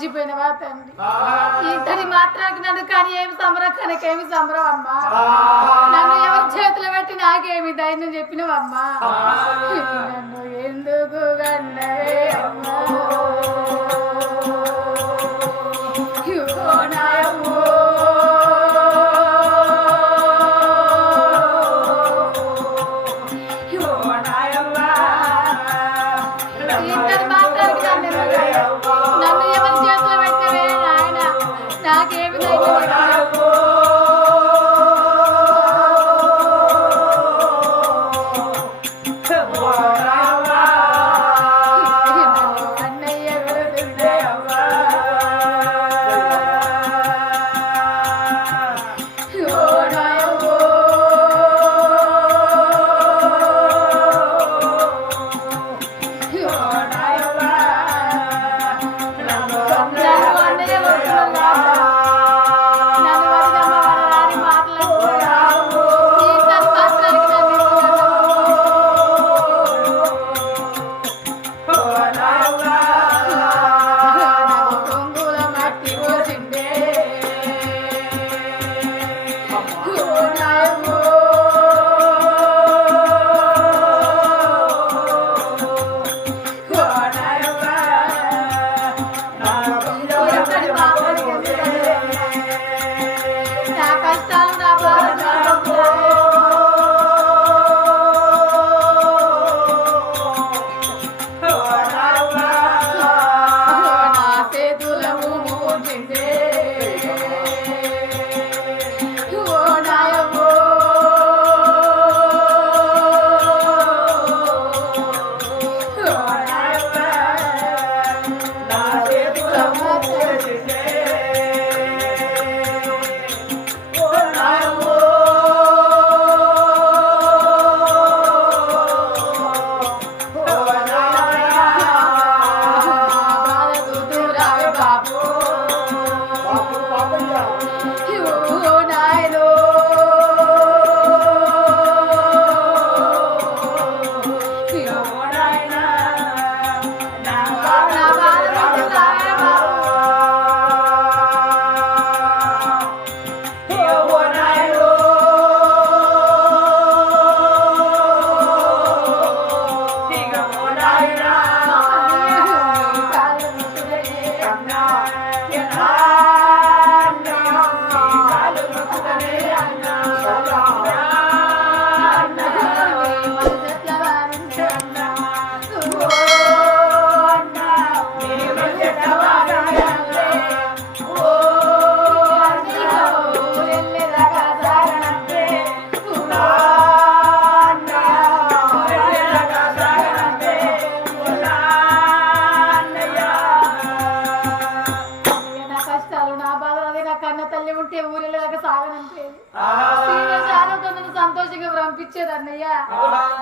మర్చిపోయినవా తండ్రి ఇంతని మాత్రానికి నన్ను కానీ ఏమి సంబరం కనకేమి సంబరం అమ్మా. నన్ను ఎవరి చేతిలో పెట్టి నాకేమి ధైర్యం చెప్పినవమ్మా. నన్ను ఎందుకు గన్నవే అమ్మా. ఇదిగో పంపించేది అన్నయ్య.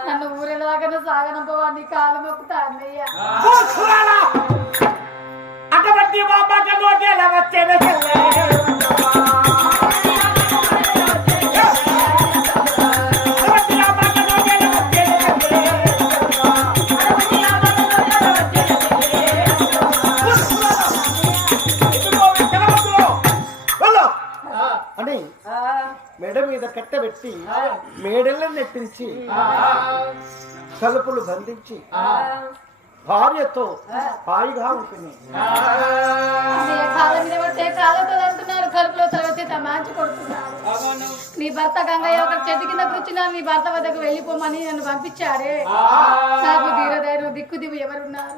నన్ను ఊరిలోగా సాగనంపవాడిని కాలు మొక్కుతా అన్నయ్య. అటువంటి బాబాక నోటేల వచ్చేన మేడలను నెట్టించి కలుపులు బంధించి భార్యతో హాయిగా ఉంటుంది నీ భర్త గంగయ్య ఒక చెట్టు కింద కూర్చున్నా నీ భర్త వద్దకు వెళ్ళిపోమని నన్ను పంపించారే. నాకు ధీరధైర్యం దిక్కు దిగు ఎవరున్నారు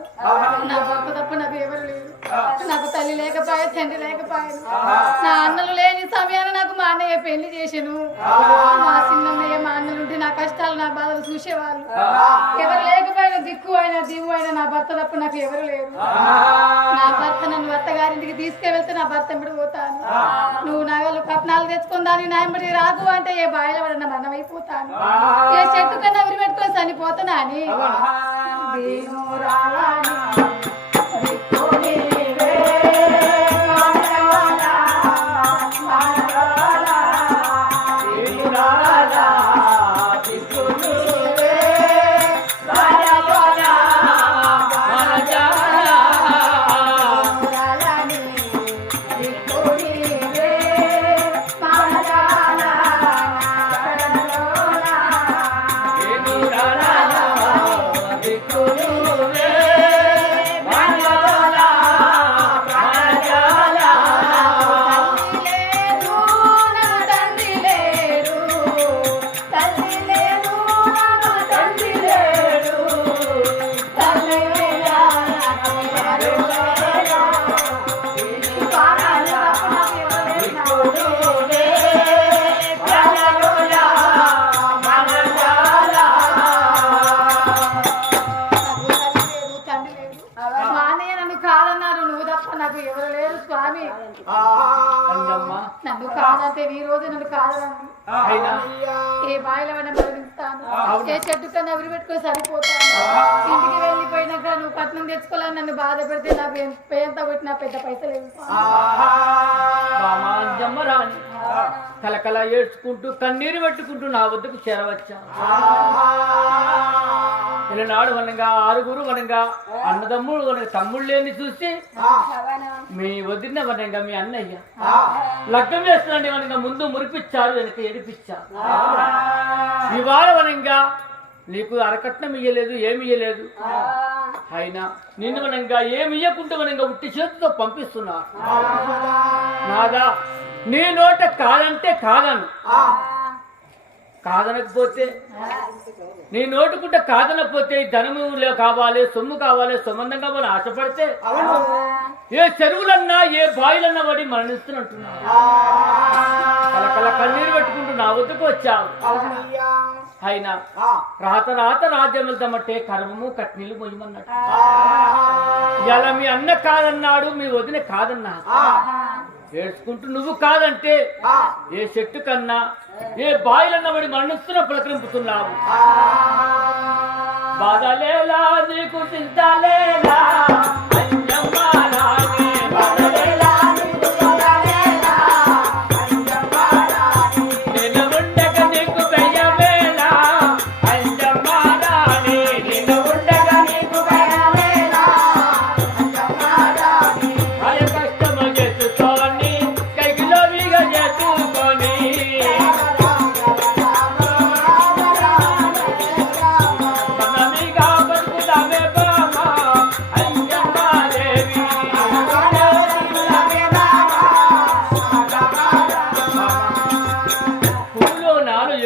నా భర్త తప్ప నాకు ఎవరు లేరు. నాకు తల్లి లేకపోయా తండ్రి లేకపోయాను. నా అన్నలు లేని పెళ్ళి చేశాను? మా చిన్నయ్య మా అన్నలు ఉంటే నా కష్టాలు నా బాధలు చూసేవాళ్ళు. ఎవరు లేకపోయినా దిక్కు అయినా దిగు అయినా నా భర్త తప్ప నాకు ఎవరు లేరు. నా భర్త నన్ను అత్తగారింటికి తీసుకెళ్తే నా భర్త ఎంబడి పోతాను. నువ్వు నగలు కట్నాలు తెచ్చుకుందా నీ రాదు అంటే ఏ బాయిల పడిన మన్నమైపోతాను ఏ చెట్టు కన్నా ఉరి పెట్టుకొని చనిపోతానా అని చెట్టు పెట్టుకో సరిపోతాను ఇంటికి వెళ్ళిపోయినాక నువ్వు కట్నం తెచ్చుకోవాలని నన్ను బాధ పెడితే నా పేంత నా పెద్ద పైసలు లేవు. కలకల ఏడ్చుకుంటూ కన్నీరు పెట్టుకుంటూ నా వద్దకు చేరవచ్చా? ఇలనాడు వనంగా ఆరుగురు వనంగా అన్నదమ్ముడు వనంగా తమ్ముళ్ళు లేని చూసి మీ వదిన వనంగా మీ అన్నయ్య. లగ్నం చేస్తున్నాండి వనంగా ముందు మురిపించారు వెనక ఏడిపించారు ఇవాళ వనంగా నీకు అరకట్నం ఇయ్యలేదు ఏమి ఇయ్యలేదు. అయినా నిన్ను వనంగా ఏమి ఇయ్యకుంటే వనంగా ఉట్టి చేతితో పంపిస్తున్నా. నాదా నీ నోట కాదంటే కాదను. కాదనకపోతే నీ నోటుకుంట కాదనకపోతే ధనము కావాలి సొమ్ము కావాలి సంబంధం కావాలి ఆశపడితే ఏ చెరువులన్నా ఏ బాయిలన్నా పడి మరణిస్తున్నట్టున్నా కలకల కన్నీరు పెట్టుకుంటూ నా వద్దకు వచ్చావు. అయినా. రాత రాత రాజ్యం వెళ్తామంటే కర్మము కట్నీలు మొయ్యమన్నట్టు. ఇలా మీ అన్న కాదన్నాడు మీ వదిన కాదన్నాడు ఏడ్చుకుంటూ నువ్వు కాదంటే ఏ చెట్టు కన్నా ఏ బాయిలన్న పడి మరణిస్తున్న పులకరింపుతున్నావు. బాధలేలా నీకు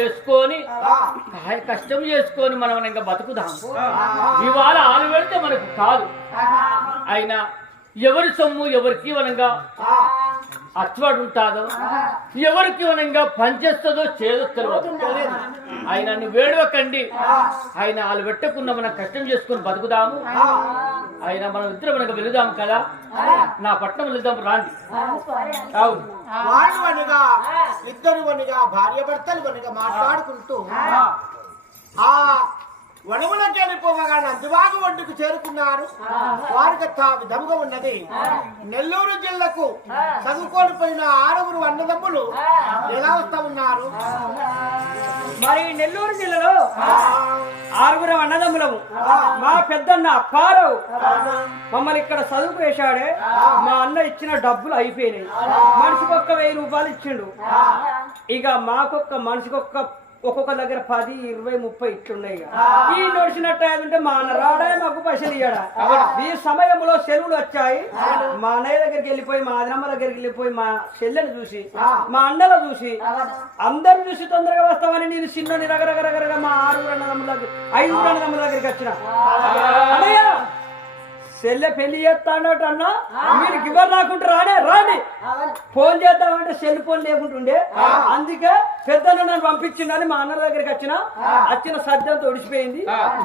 చేసుకొని కాయ కష్టం చేసుకొని మనం ఇంకా బతుకుదాం. ఇవాళ ఆలు పెడితే మనకు కాదు. అయినా ఎవరి సొమ్ము ఎవరికి వనంగా అచ్చవాడు ఉంటాదో ఎవరికి వనంగా పనిచేస్తుందో చేదో తెలియదు. ఆయన నువ్వు వేడవకండి. ఆయన వాళ్ళు పెట్టకుండా మనం కష్టం చేసుకొని బతుకుదాము. ఆయన మనం ఇద్దరు మనకు వెళుదాం కదా. నా పట్నం వెళుదాం రాండి. అవును అనగా ఇద్దరు భార్య భర్తలు మాట్లాడుకుంటూ ఆ వనములకి వెళ్ళిపోవగా నందివాగు ఒడ్డుకు చేరుకున్నారు. వారికి విధముగా ఉన్నది. నెల్లూరు జిల్లాకు చదువుకొని పోయిన ఆరుగురు అన్నదమ్ములు ఎలా వస్తా ఉన్నారు? మరి నెల్లూరు జిల్లాలో ఆరుగురం అన్నదమ్ములము. మా పెద్దన్న అప్పారావు మమ్మల్ని ఇక్కడ చదువుకు వేశాడే. మా అన్న ఇచ్చిన డబ్బులు అయిపోయినాయి. మనిషికి ఒక్క వెయ్యి రూపాయలు ఇచ్చిండు. ఇక మాకొక్క మనిషికొక్క ఒక్కొక్క దగ్గర పది ఇరవై ముప్పై ఇట్లున్నాయి. ఈ నడిచినట్టు అంటే మా అన్న రాడా మాకు పైసలు ఇయ్యడా. ఈ సమయంలో సెలవులు వచ్చాయి. మా అన్నయ్య దగ్గరికి వెళ్ళిపోయి మా అదనమ్మ దగ్గరికి వెళ్ళిపోయి మా చెల్లెని చూసి మా అన్నల చూసి అందరూ చూసి తొందరగా వస్తామని నేను చిన్నని రగరగరగరగా మా ఆరుగురు అన్నదమ్ముల దగ్గర ఐదుగురు అన్నదమ్ముల దగ్గరికి వచ్చిన. అన్నయ్య చెల్లె పెళ్ళి చేస్తాడట అన్న మీరు గివర్ రాకుంటే రానే రాని ఫోన్ చేద్దామంటే సెల్ ఫోన్ లేకుంటుండే. అందుకే పెద్దలు నన్ను పంపించిండని మా అన్న దగ్గరికి వచ్చిన వచ్చిన సద్యంతో ఒడిచిపోయింది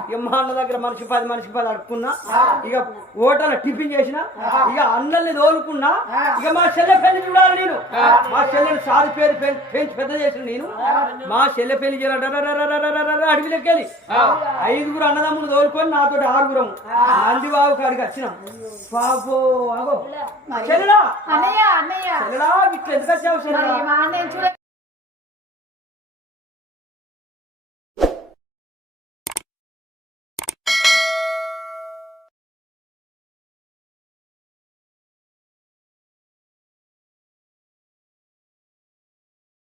ఇక మా అన్న దగ్గర మనిషి పది మనిషి పది అడుక్కున్నా ఇక ఓటల టిఫిన్ చేసిన ఇక అన్నల్ని తోలుకున్నా ఇక మా చెల్లె పెళ్ళి చూడాలి నేను. మా చెల్లెని సారి పేరు పెంచి పెద్ద చేసిన నేను. మా చెల్లె పెళ్ళి చేయాలి. అడవిలోకి వెళ్ళి ఐదుగురు అన్నదమ్ములు తోలుకొని నాతో ఆరుగురం నందిబాబు కాడికి వచ్చినాం. అన్నయ్య అన్నయ్య. చెల్లెలా? ఇట్లా ఎందుకు వచ్చావు